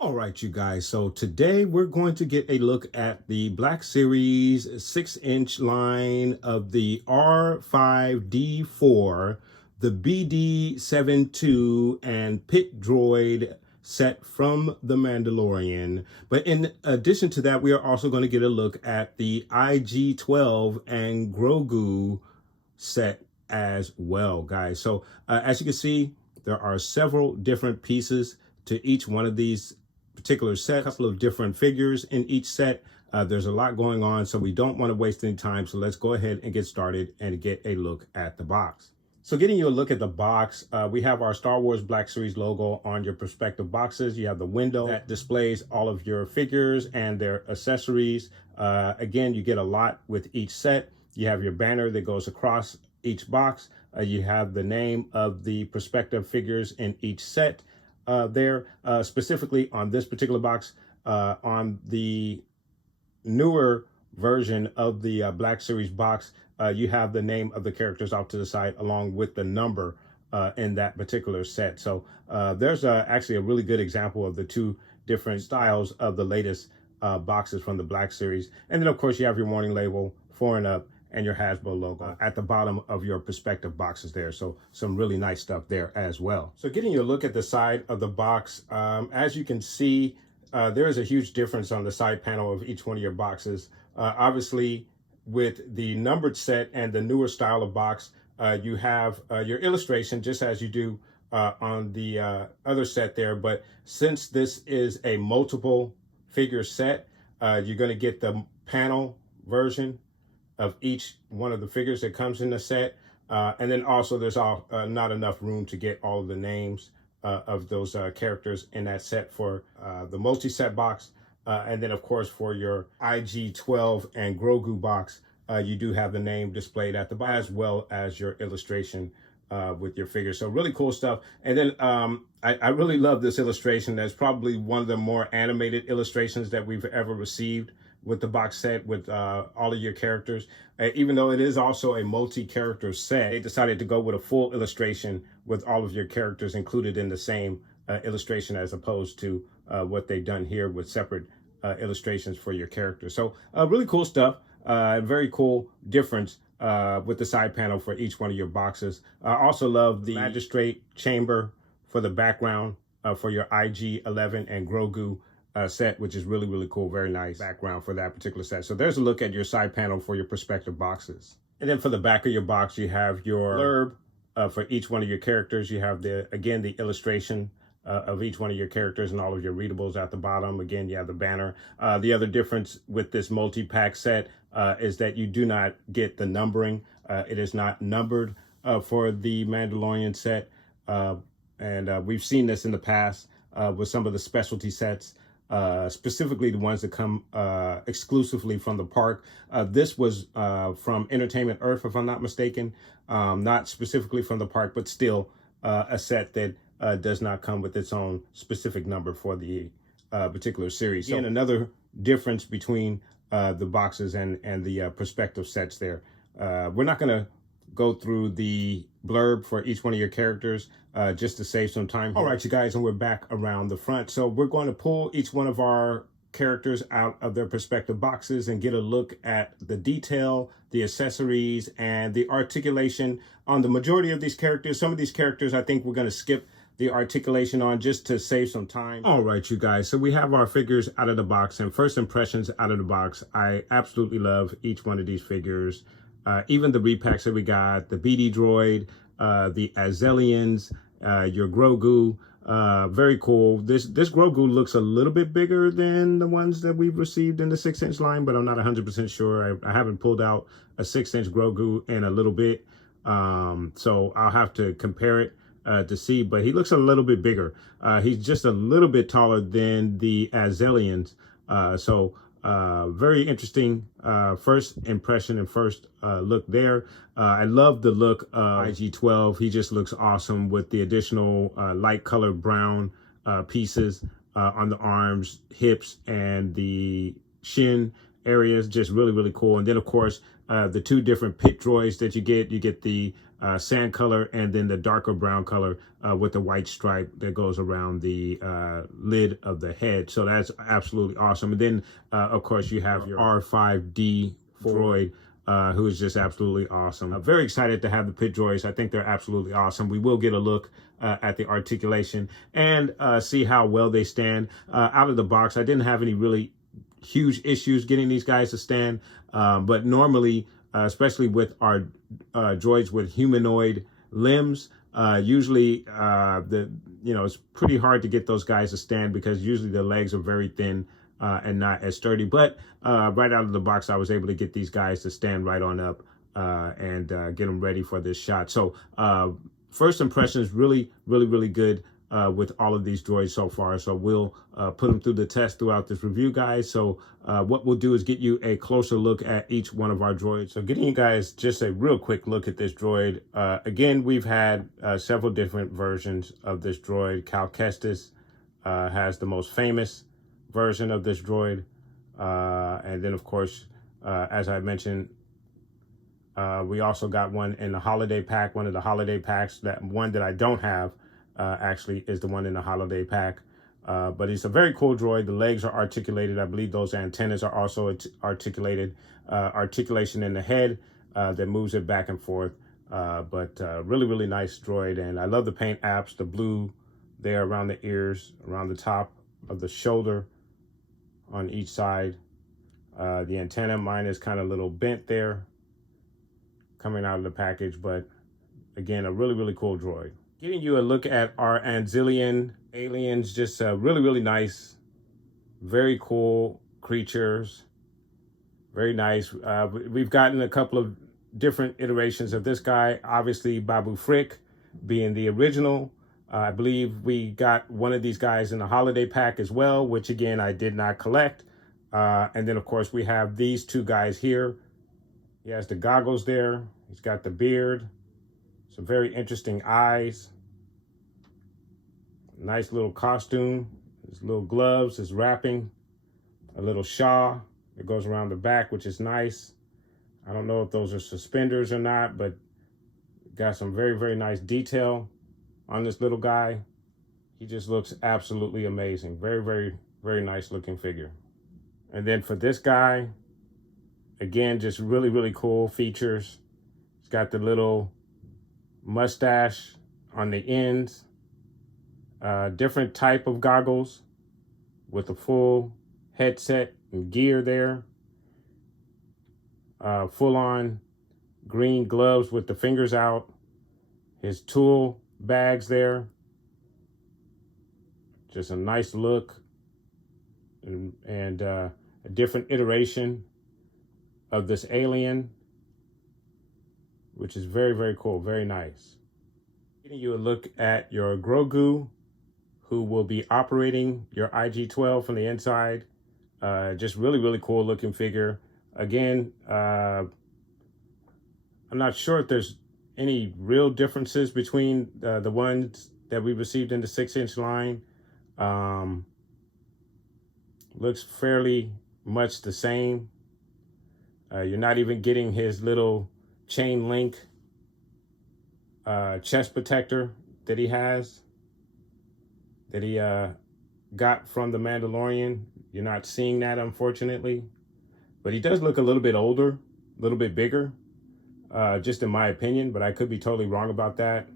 All right, you guys. So today we're going to get a look at the Black Series 6-inch line of the R5D4, the BD72, and Pit Droid set from The Mandalorian. But in addition to that, we are also going to get a look at the Ig12 and Grogu set as well, guys. So as you can see, there are several different pieces to each one of these particular set, a couple of different figures in each set. There's a lot going on, so we don't want to waste any time. So let's go ahead and get started and get a look at the box. So getting you a look at the box, we have our Star Wars Black Series logo on your prospective boxes. You have the window that displays all of your figures and their accessories. Again, you get a lot with each set. You have your banner that goes across each box. You have the name of the prospective figures in each set. Specifically on this particular box, on the newer version of the Black Series box, you have the name of the characters off to the side along with the number in that particular set. So there's actually a really good example of the two different styles of the latest boxes from the Black Series. And then of course you have your warning label, 4 and up, and your Hasbro logo at the bottom of your prospective boxes there. So some really nice stuff there as well. So getting you a look at the side of the box, as you can see, there is a huge difference on the side panel of each one of your boxes. Obviously, with the numbered set and the newer style of box, you have your illustration just as you do on the other set there. But since this is a multiple figure set, you're going to get the panel version of each one of the figures that comes in the set. And then also there's not enough room to get all of the names of those characters in that set for the multi-set box. And then of course for your Ig12 and Grogu box, you do have the name displayed at the bottom as well as your illustration with your figures. So really cool stuff. And then I really love this illustration. That's probably one of the more animated illustrations that we've ever received with the box set with all of your characters. Even though it is also a multi-character set, they decided to go with a full illustration with all of your characters included in the same illustration as opposed to what they've done here with separate illustrations for your characters. So really cool stuff. Very cool difference with the side panel for each one of your boxes. I also love the Magistrate Chamber for the background for your Ig11 and Grogu set, which is really, really cool. Very nice background for that particular set. So there's a look at your side panel for your prospective boxes. And then for the back of your box, you have your blurb for each one of your characters. You have the illustration of each one of your characters and all of your readables at the bottom. Again, you have the banner. The other difference with this multi-pack set is that you do not get the numbering. It is not numbered for the Mandalorian set. And we've seen this in the past with some of the specialty sets. Specifically the ones that come exclusively from the park. This was from Entertainment Earth, if I'm not mistaken, not specifically from the park, but still a set that does not come with its own specific number for the particular series. So, and another difference between the boxes and the prospective sets there. We're not going to go through the blurb for each one of your characters just to save some time. All right, you guys, and we're back around the front. So we're going to pull each one of our characters out of their prospective boxes and get a look at the detail, the accessories, and the articulation on the majority of these characters. Some of these characters, I think we're going to skip the articulation on just to save some time. All right, you guys. So we have our figures out of the box, and first impressions out of the box. I absolutely love each one of these figures. Even the repacks that we got, the BD Droid, the Azelians, your Grogu, very cool. This Grogu looks a little bit bigger than the ones that we've received in the 6-inch line, but I'm not 100% sure. I haven't pulled out a 6-inch Grogu in a little bit, so I'll have to compare it to see, but he looks a little bit bigger. He's just a little bit taller than the Azelians, Very interesting first impression and first look there. I love the look of Ig12. He just looks awesome with the additional light colored brown pieces on the arms, hips, and the shin areas. Just really, really cool. And then, of course, the two different pit droids that you get the sand color and then the darker brown color with the white stripe that goes around the lid of the head. So that's absolutely awesome. And then, of course, you have your R5D4 droid, who is just absolutely awesome. I'm very excited to have the pit droids. I think they're absolutely awesome. We will get a look at the articulation and see how well they stand out of the box. I didn't have any really huge issues getting these guys to stand, but normally, especially with our droids with humanoid limbs, usually it's pretty hard to get those guys to stand because usually the legs are very thin and not as sturdy. But right out of the box, I was able to get these guys to stand right on up and get them ready for this shot. So first impressions, really, really, really good with all of these droids so far. So we'll put them through the test throughout this review, guys. So what we'll do is get you a closer look at each one of our droids. So getting you guys just a real quick look at this droid. Again, we've had several different versions of this droid. Cal Kestis has the most famous version of this droid. And then, of course, as I mentioned, we also got one in the holiday pack, one of the holiday packs. That one that I don't have actually is the one in the holiday pack. But it's a very cool droid. The legs are articulated. I believe those antennas are also articulated. Articulation in the head that moves it back and forth. But really, really nice droid. And I love the paint apps, the blue there around the ears, around the top of the shoulder on each side. The antenna, mine is kind of a little bent there coming out of the package. But again, a really, really cool droid. Getting you a look at our Anzillian aliens, just really, really nice, very cool creatures, very nice. We've gotten a couple of different iterations of this guy, obviously Babu Frick being the original. I believe we got one of these guys in the holiday pack as well, which again, I did not collect. And then of course we have these two guys here. He has the goggles there. He's got the beard. Some very interesting eyes. Nice little costume. His little gloves, his wrapping. A little shawl that goes around the back, which is nice. I don't know if those are suspenders or not, but got some very, very nice detail on this little guy. He just looks absolutely amazing. Very, very, very nice looking figure. And then for this guy, again, just really, really cool features. He's got the little mustache on the ends, different type of goggles with a full headset and gear there, full-on green gloves with the fingers out, his tool bags there, just a nice look, and a different iteration of this alien, which is very, very cool, very nice. Getting you a look at your Grogu, who will be operating your Ig12 from the inside. Just really, really cool looking figure. Again, I'm not sure if there's any real differences between the ones that we received in the 6-inch line. Looks fairly much the same. You're not even getting his little chain link chest protector that he has, that he got from the Mandalorian. You're not seeing that, unfortunately. But he does look a little bit older, a little bit bigger, just in my opinion, but I could be totally wrong about that.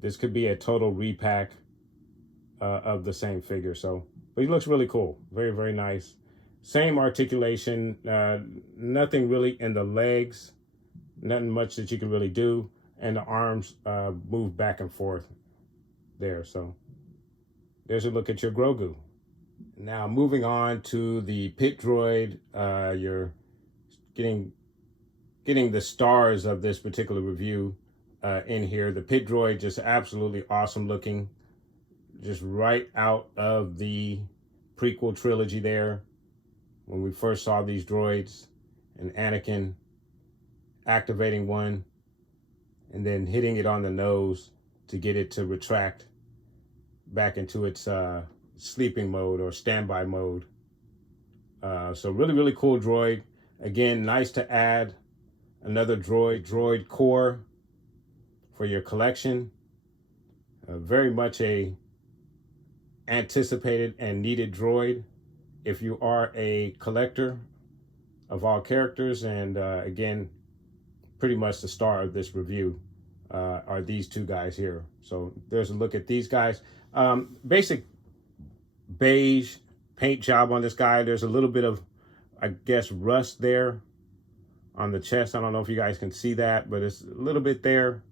This could be a total repack of the same figure. So, but he looks really cool. Very, very nice. Same articulation, nothing really in the legs, nothing much that you can really do. And the arms move back and forth there. So there's a look at your Grogu. Now moving on to the pit droid, you're getting the stars of this particular review in here. The pit droid, just absolutely awesome looking. just right out of the prequel trilogy there, when we first saw these droids and Anakin activating one and then hitting it on the nose to get it to retract back into its sleeping mode or standby mode. So really, really cool droid. Again, nice to add another droid core for your collection. Very much a anticipated and needed droid if you are a collector of all characters. And again, pretty much the star of this review are these two guys here. So there's a look at these guys. Basic beige paint job on this guy. There's a little bit of, I guess, rust there on the chest. I don't know if you guys can see that, but it's a little bit there.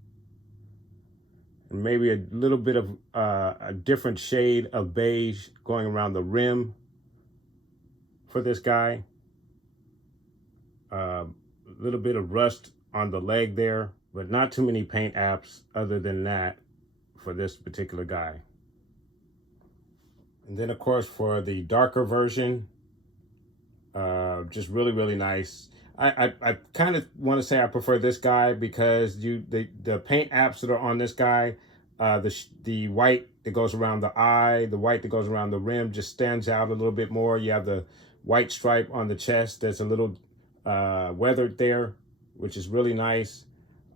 And maybe a little bit of a different shade of beige going around the rim for this guy. A little bit of rust on the leg there, but not too many paint apps other than that for this particular guy. And then, of course, for the darker version, just really, really nice. I kind of want to say I prefer this guy because the paint apps that are on this guy, the white that goes around the eye, the white that goes around the rim just stands out a little bit more. You have the white stripe on the chest that's a little weathered there, which is really nice.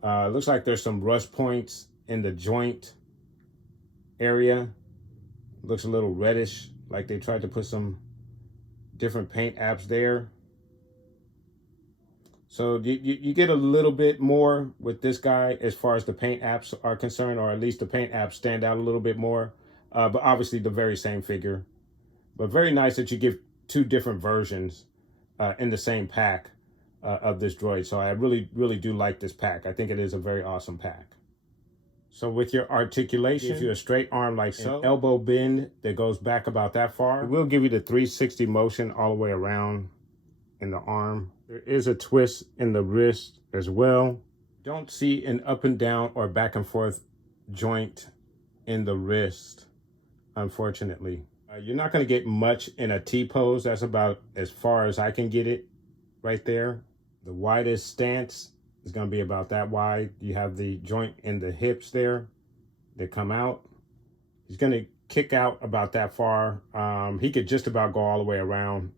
Looks like there's some rust points in the joint area. Looks a little reddish, like they tried to put some different paint apps there. So you get a little bit more with this guy as far as the paint apps are concerned, or at least the paint apps stand out a little bit more. But obviously the very same figure. But very nice that you give two different versions in the same pack of this droid. So I really, really do like this pack. I think it is a very awesome pack. So with your articulation, gives you a straight arm like so, elbow bend that goes back about that far. It will give you the 360 motion all the way around in the arm. There is a twist in the wrist as well. Don't see an up and down or back and forth joint in the wrist, unfortunately. You're not going to get much in a T-pose. That's about as far as I can get it right there. The widest stance is going to be about that wide. You have the joint in the hips there that come out. He's going to kick out about that far. He could just about go all the way around,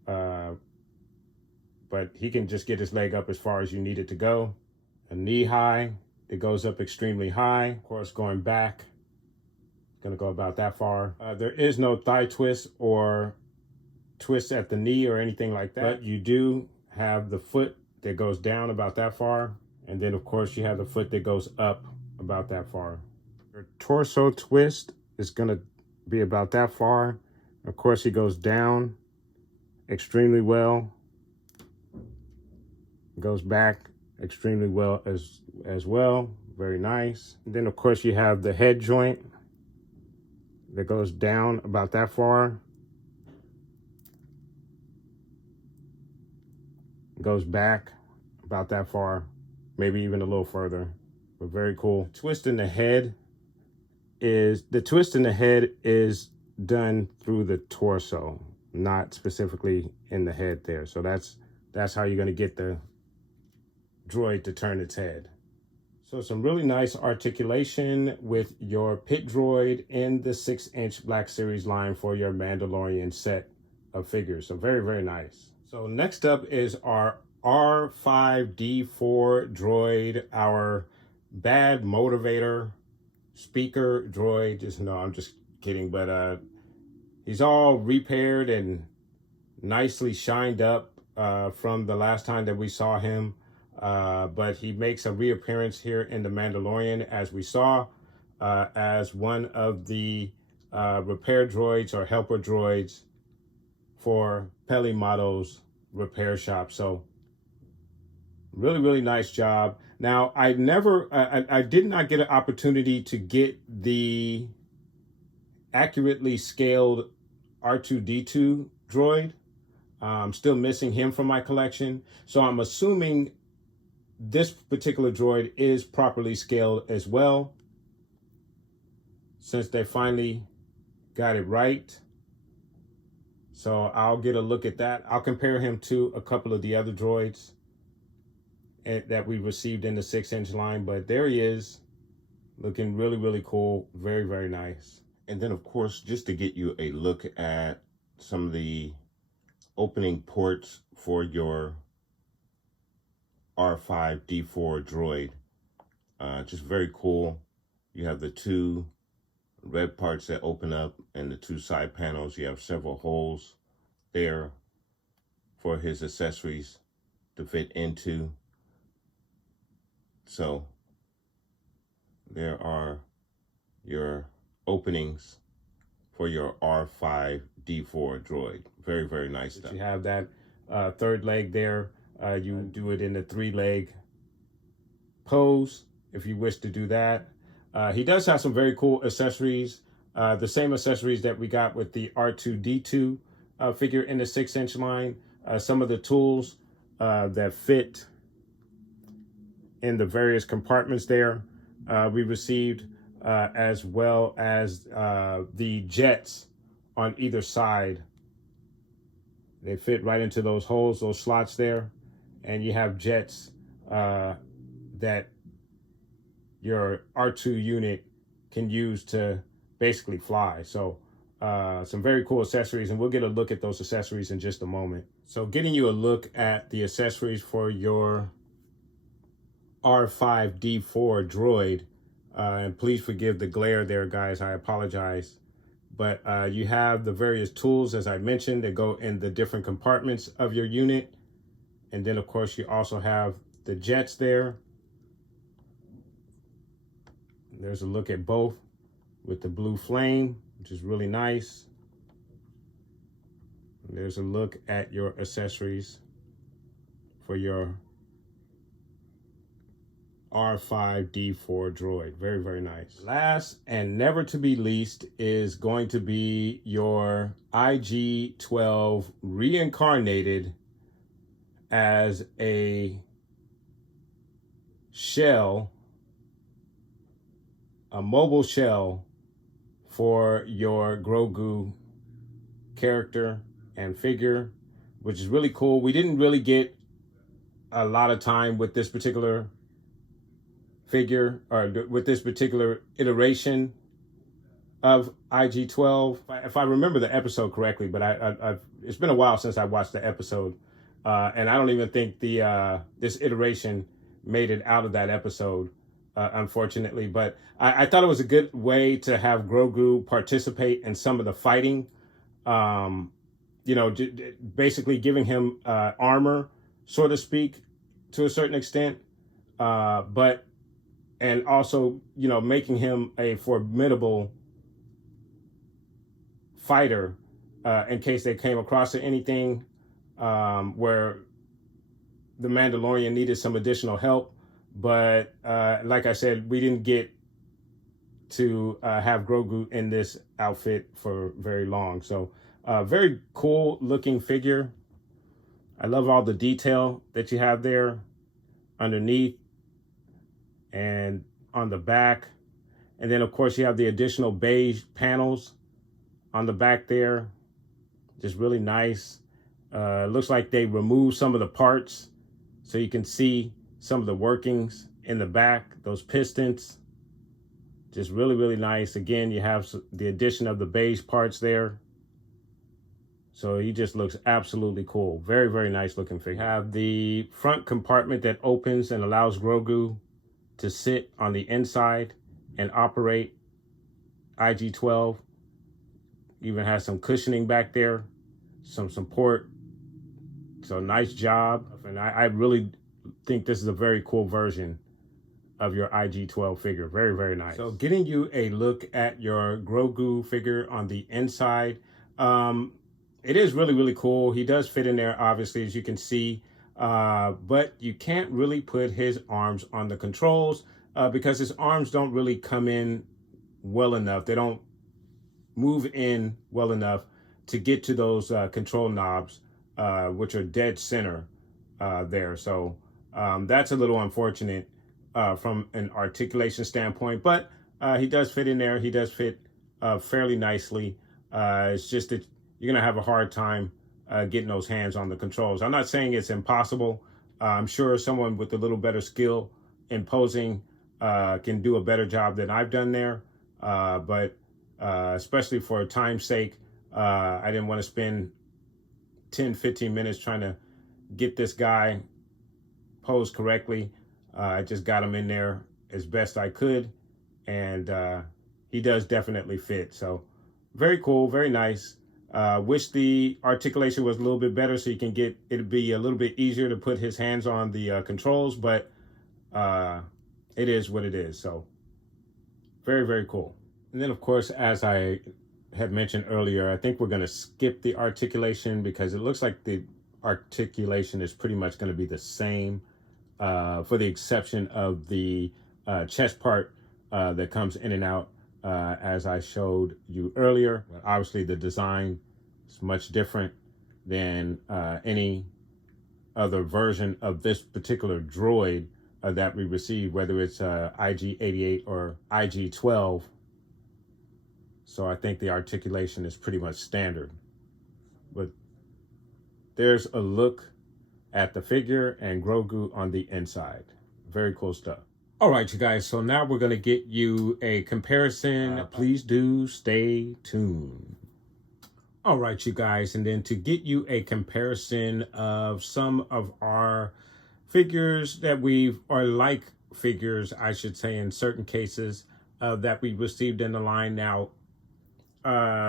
but he can just get his leg up as far as you need it to go. A knee high, it goes up extremely high. Of course, going back, it's going to go about that far. There is no thigh twist or twist at the knee or anything like that, but you do have the foot that goes down about that far. And then, of course, you have the foot that goes up about that far. Your torso twist is going to be about that far. Of course, he goes down extremely well. Goes back extremely well as well. Very nice. And then, of course, you have the head joint that goes down about that far. Goes back about that far. Maybe even a little further, but very cool. The twist in the head is done through the torso, not specifically in the head there. So that's how you're going to get the droid to turn its head. So some really nice articulation with your pit droid in the 6-inch Black Series line for your Mandalorian set of figures. So very, very nice. So next up is our R5D4 droid, our bad motivator speaker droid. No, I'm just kidding, but he's all repaired and nicely shined up from the last time that we saw him. But he makes a reappearance here in The Mandalorian, as we saw, as one of the repair droids or helper droids for Peli Motto's repair shop. So really, really nice job. Now, I did not get an opportunity to get the accurately scaled R2D2 droid. I'm still missing him from my collection. So I'm assuming this particular droid is properly scaled as well, since they finally got it right. So I'll get a look at that. I'll compare him to a couple of the other droids that we received in the 6-inch line, but there he is, looking really, really cool. Very, very nice. And then, of course, just to get you a look at some of the opening ports for your R5D4 droid. Just very cool. You have the two red parts that open up and the two side panels. You have several holes there for his accessories to fit into. So there are your openings for your R5D4 droid. Very, very nice stuff. You have that third leg there. You do it in the 3-leg pose if you wish to do that. He does have some very cool accessories. The same accessories that we got with the R2D2 figure in the 6-inch line. Some of the tools that fit in the various compartments there we received, as well as the jets on either side. They fit right into those holes, those slots there. And you have jets that your R2 unit can use to basically fly. So some very cool accessories, and we'll get a look at those accessories in just a moment. So getting you a look at the accessories for your R5D4 droid, and please forgive the glare there, guys, I apologize. But you have the various tools, as I mentioned, that go in the different compartments of your unit. And then, of course, you also have the jets there. There's a look at both with the blue flame, which is really nice. And there's a look at your accessories for your R5D4 droid. Very, very nice. Last and never to be least is going to be your Ig12 reincarnated as a shell, a mobile shell for your Grogu character and figure, which is really cool. We didn't really get a lot of time with this particular figure, or with this particular iteration of Ig12, if I remember the episode correctly, but I've it's been a while since I watched the episode, and I don't even think the this iteration made it out of that episode, unfortunately. But I thought it was a good way to have Grogu participate in some of the fighting, you know, basically giving him armor, so to speak, to a certain extent, but and also, you know, making him a formidable fighter in case they came across anything where the Mandalorian needed some additional help. But like I said, we didn't get to have Grogu in this outfit for very long. So very cool looking figure. I love all the detail that you have there underneath and on the back. And then, of course, you have the additional beige panels on the back there. Just really nice. Looks like they removed some of the parts so you can see some of the workings in the back, those pistons. Just really, really nice. Again, you have the addition of the beige parts there. So he just looks absolutely cool. Very, very nice looking figure. You have the front compartment that opens and allows Grogu to sit on the inside and operate Ig12. Even has some cushioning back there, some support. So nice job. And I really think this is a very cool version of your Ig12 figure. Very, very nice. So getting you a look at your Grogu figure on the inside. It is really, really cool. He does fit in there, obviously, as you can see. But you can't really put his arms on the controls because his arms don't really come in well enough. They don't move in well enough to get to those control knobs, which are dead center there. So that's a little unfortunate from an articulation standpoint, but he does fit in there. He does fit fairly nicely. It's just that you're going to have a hard time getting those hands on the controls. I'm not saying it's impossible. I'm sure someone with a little better skill in posing can do a better job than I've done there. But especially for time's sake, I didn't want to spend 10-15 minutes trying to get this guy posed correctly. I just got him in there as best I could, and he does definitely fit. So very cool, very nice. Wish the articulation was a little bit better so you can get, it'd be a little bit easier to put his hands on the controls, but it is what it is. So very, very cool. And then of course, as I had mentioned earlier, I think we're going to skip the articulation because it looks like the articulation is pretty much going to be the same, for the exception of the chest part that comes in and out, as I showed you earlier. Obviously, the design is much different than any other version of this particular droid that we received, whether it's Ig88 or Ig12. So I think the articulation is pretty much standard. But there's a look at the figure and Grogu on the inside. Very cool stuff. All right, you guys, so now we're going to get you a comparison. Please do stay tuned. All right, you guys, and then to get you a comparison of some of our figures that or like figures, I should say, in certain cases, that we received in the line. Now,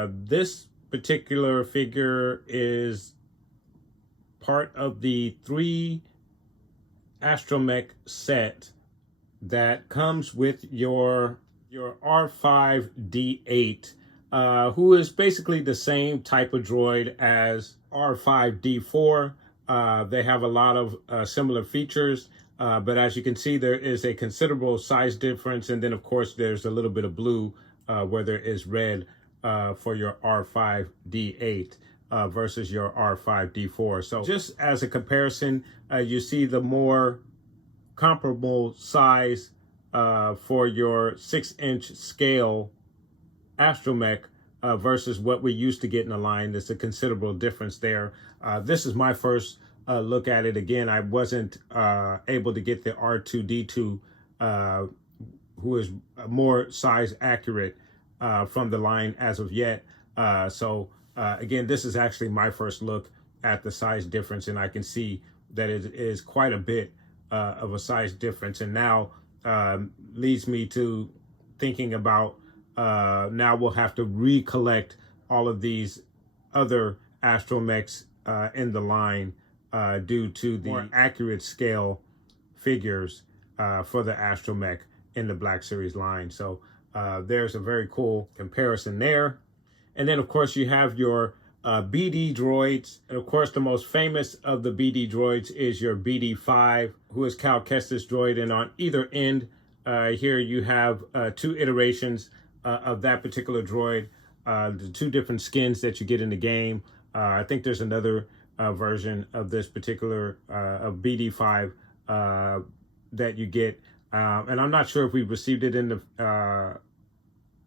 this particular figure is part of the 3 astromech set that comes with your R5D8, who is basically the same type of droid as R5D4. They have a lot of similar features, but as you can see, there is a considerable size difference. And then, of course, there's a little bit of blue where there is red for your R5D8 versus your R5D4. So just as a comparison, you see the more comparable size for your 6-inch scale astromech versus what we used to get in the line. There's a considerable difference there. This is my first look at it. Again, I wasn't able to get the R2D2, who is more size accurate from the line as of yet. Again, this is actually my first look at the size difference, and I can see that it is quite a bit of a size difference. And now leads me to thinking about now we'll have to recollect all of these other astromechs in the line due to the more accurate scale figures for the astromech in the Black Series line. So there's a very cool comparison there. And then, of course, you have your BD droids. And, of course, the most famous of the BD droids is your BD5, who is Cal Kestis droid. And on either end, here you have 2 iterations of that particular droid, the 2 different skins that you get in the game. I think there's another version of this particular of BD5 that you get. And I'm not sure if we received it in the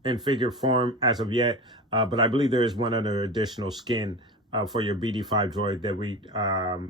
in figure form as of yet, but I believe there is one other additional skin for your BD5 droid that we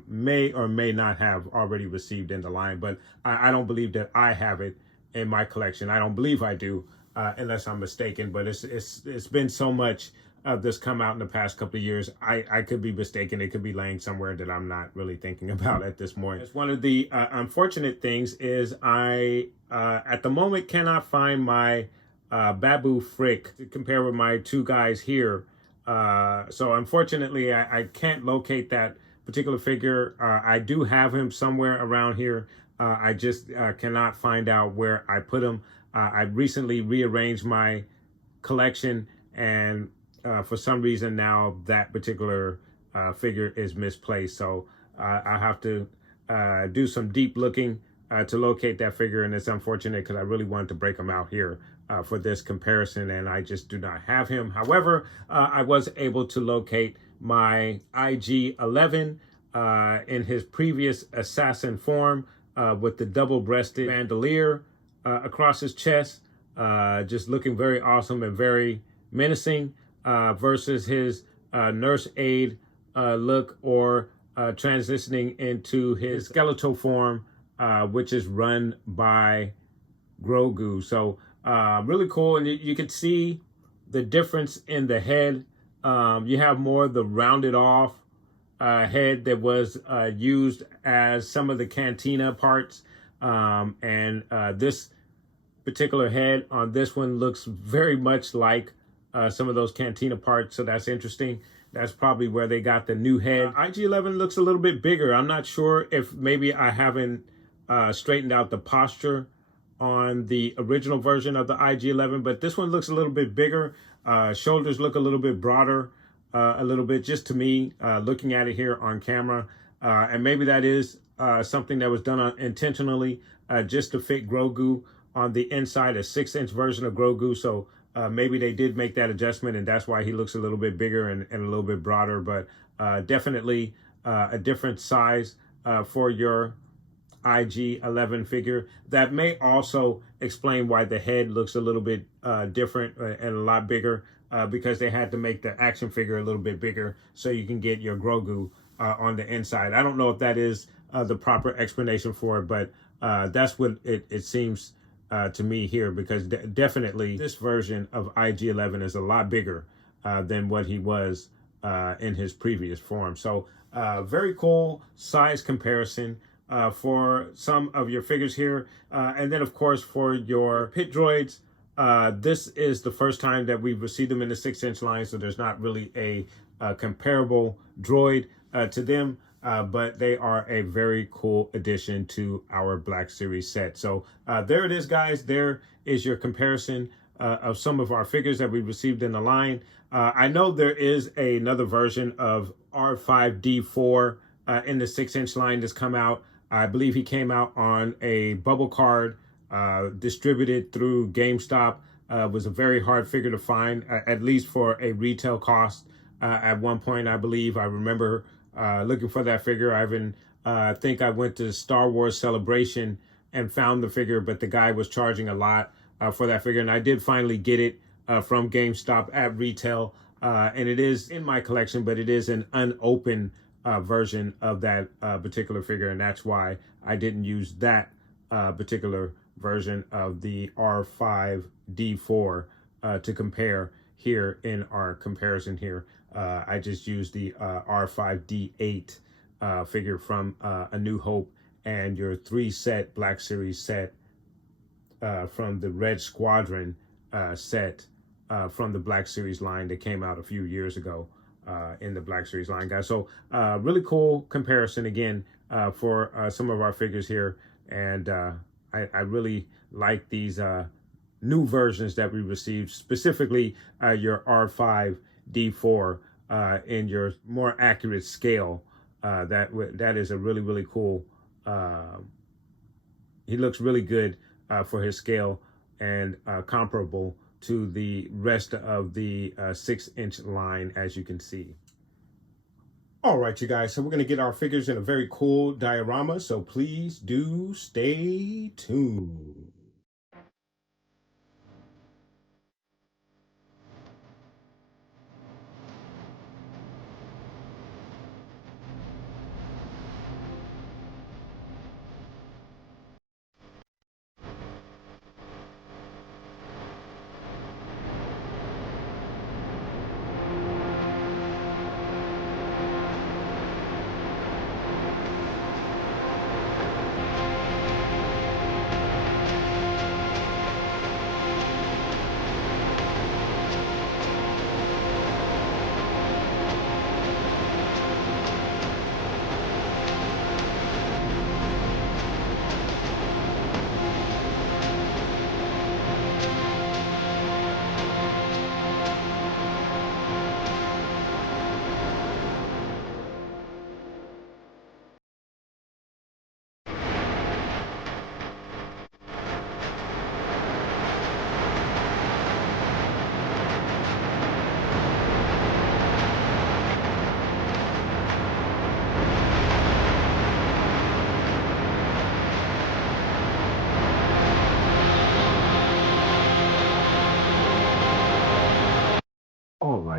may or may not have already received in the line. But I don't believe that I have it in my collection. I don't believe I do, unless I'm mistaken. But it's been so much of this come out in the past couple of years. I could be mistaken. It could be laying somewhere that I'm not really thinking about at this point. It's one of the unfortunate things is I at the moment cannot find my Babu Frick to compare with my 2 guys here. So unfortunately, I can't locate that particular figure. I do have him somewhere around here. I just cannot find out where I put him. I recently rearranged my collection, and for some reason now that particular figure is misplaced. So I have to do some deep looking to locate that figure, and it's unfortunate because I really wanted to break him out here for this comparison, and I just do not have him. However, I was able to locate my Ig12 in his previous assassin form with the double-breasted bandolier across his chest, just looking very awesome and very menacing. versus his nurse aide look, or transitioning into his skeletal form, which is run by Grogu. So really cool, and you can see the difference in the head. You have more of the rounded off head that was used as some of the cantina parts, and this particular head on this one looks very much like some of those cantina parts, so that's interesting. That's probably where they got the new head. IG-11 looks a little bit bigger. I'm not sure if maybe I haven't straightened out the posture on the original version of the IG-11, but this one looks a little bit bigger. Shoulders look a little bit broader, a little bit, just to me, looking at it here on camera. And maybe that is something that was done intentionally, just to fit Grogu on the inside, a 6-inch version of Grogu. So maybe they did make that adjustment, and that's why he looks a little bit bigger and a little bit broader, but definitely a different size for your IG-11 figure. That may also explain why the head looks a little bit different and a lot bigger, because they had to make the action figure a little bit bigger so you can get your Grogu on the inside. I don't know if that is the proper explanation for it, but that's what it seems to me here, because definitely this version of IG-11 is a lot bigger than what he was in his previous form. So very cool size comparison for some of your figures here. And then, of course, for your pit droids, this is the first time that we've received them in the 6-inch line, so there's not really a comparable droid to them. But they are a very cool addition to our Black Series set. So there it is, guys. There is your comparison of some of our figures that we received in the line. I know there is another version of R5D4 in the 6-inch line that's come out. I believe he came out on a bubble card distributed through GameStop. Was a very hard figure to find, at least for a retail cost. At one point, I believe, I remember looking for that figure. I even think I went to Star Wars Celebration and found the figure, but the guy was charging a lot for that figure. And I did finally get it from GameStop at retail. And it is in my collection, but it is an unopened version of that particular figure. And that's why I didn't use that particular version of the R5D4 to compare here in our comparison here. I just used the R5D8 figure from A New Hope, and your 3-set Black Series set from the Red Squadron set from the Black Series line that came out a few years ago in the Black Series line, guys. So really cool comparison again for some of our figures here, and I really like these new versions that we received, specifically your R5D4 in your more accurate scale. That is a really cool. He looks really good for his scale, and comparable to the rest of the 6-inch line, as you can see. All right, you guys, so we're going to get our figures in a very cool diorama, so please do stay tuned.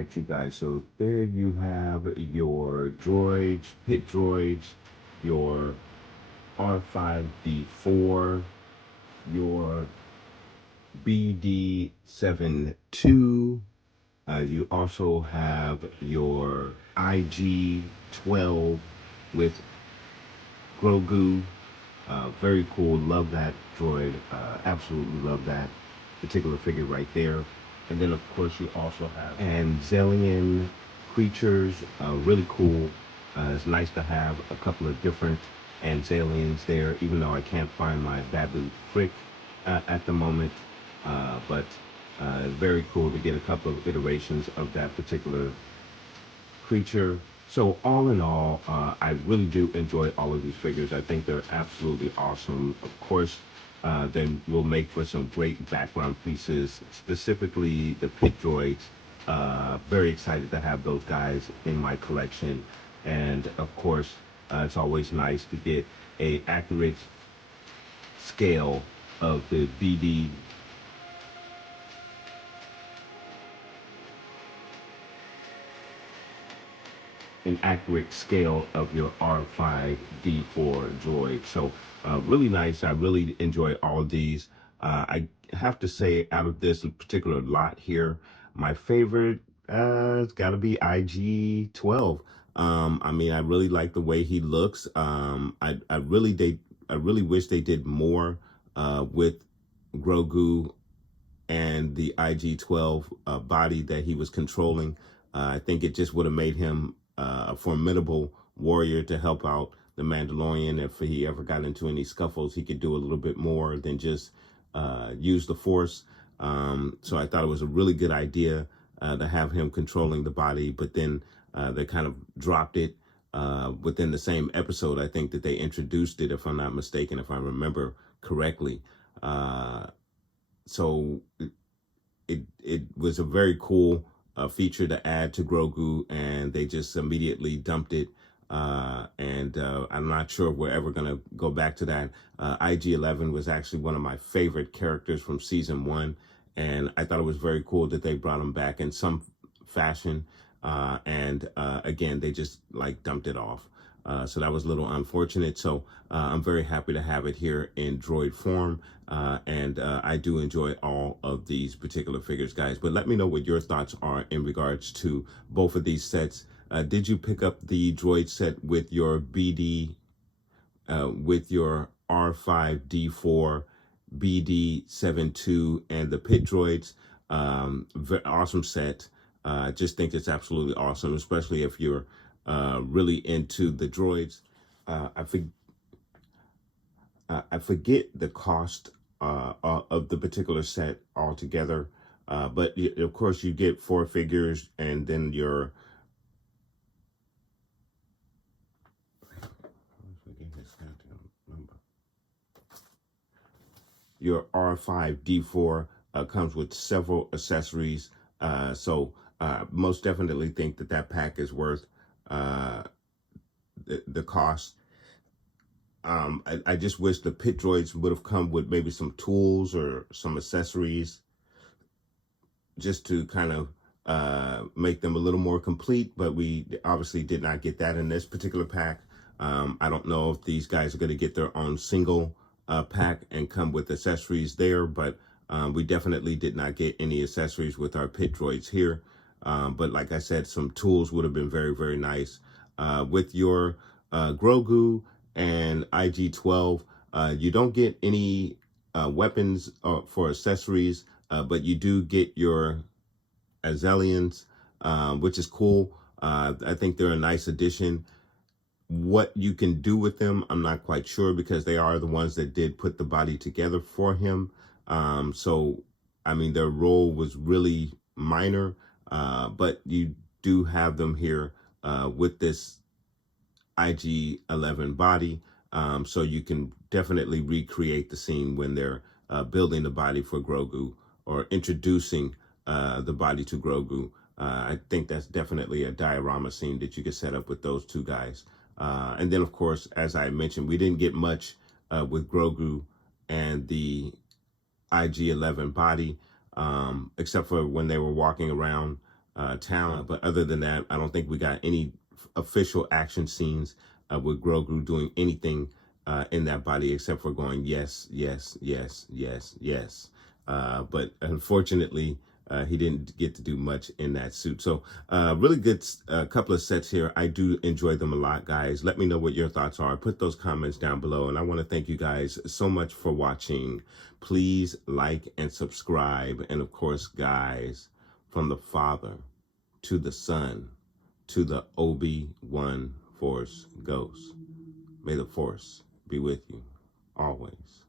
right, you guys. So there you have your droids, pit droids, your R5D4, your BD72. You also have your Ig12 with Grogu. Very cool. Love that droid. Absolutely love that particular figure right there. And then, of course, you also have Anzelian creatures. Really cool. It's nice to have a couple of different Anzelians there, even though I can't find my Babu Frick at the moment. But very cool to get a couple of iterations of that particular creature. So all in all, I really do enjoy all of these figures. I think they're absolutely awesome. Of course, then will make for some great background pieces, specifically the pit droids. Very excited to have those guys in my collection. And of course, it's always nice to get a accurate scale of the BD an accurate scale of your R5D4 droid. So really nice. I really enjoy all of these. I have to say, out of this particular lot here, my favorite it's got to be Ig12. I mean, I really like the way he looks. I really wish they did more with Grogu and the Ig12 body that he was controlling. I think it just would have made him a formidable warrior to help out the Mandalorian. If he ever got into any scuffles, he could do a little bit more than just use the Force. So I thought it was a really good idea to have him controlling the body, but then they kind of dropped it within the same episode. I think that they introduced it, if I'm not mistaken, if I remember correctly. So it was a very cool feature to add to Grogu, and they just immediately dumped it. And I'm not sure if we're ever going to go back to that. IG-11 was actually one of my favorite characters from season 1, and I thought it was very cool that they brought him back in some fashion. And again, they just like dumped it off. So that was a little unfortunate. So I'm very happy to have it here in droid form. And I do enjoy all of these particular figures, guys. But let me know what your thoughts are in regards to both of these sets. Did you pick up the droid set with your BD, with your R5D4, BD72, and the pit droids? Very awesome set. I just think it's absolutely awesome, especially if you're really into the droids. I forget the cost of the particular set altogether, but of course you get 4 figures, and then your R5D4 comes with several accessories. So most definitely think that that pack is worth the cost. I just wish the pit droids would have come with maybe some tools or some accessories just to kind of make them a little more complete, but we obviously did not get that in this particular pack. I don't know if these guys are going to get their own single pack and come with accessories there, but we definitely did not get any accessories with our pit droids here. But like I said, some tools would have been very, very nice. With your Grogu and Ig12, you don't get any weapons for accessories, but you do get your Azelians, which is cool. I think they're a nice addition. What you can do with them, I'm not quite sure, because they are the ones that did put the body together for him. So, I mean, their role was really minor, but you do have them here with this IG-11 body. So you can definitely recreate the scene when they're building the body for Grogu or introducing the body to Grogu. I think that's definitely a diorama scene that you could set up with those two guys. And then, of course, as I mentioned, we didn't get much with Grogu and the IG-11 body, except for when they were walking around talent. But other than that, I don't think we got any official action scenes with Grogu doing anything in that body except for going yes, yes, yes, yes, yes. But unfortunately, he didn't get to do much in that suit. So really good couple of sets here. I do enjoy them a lot, guys. Let me know what your thoughts are. Put those comments down below. And I want to thank you guys so much for watching. Please like and subscribe. And of course, guys, from the Father to the Son to the Obi-Wan Force Ghost, may the Force be with you always.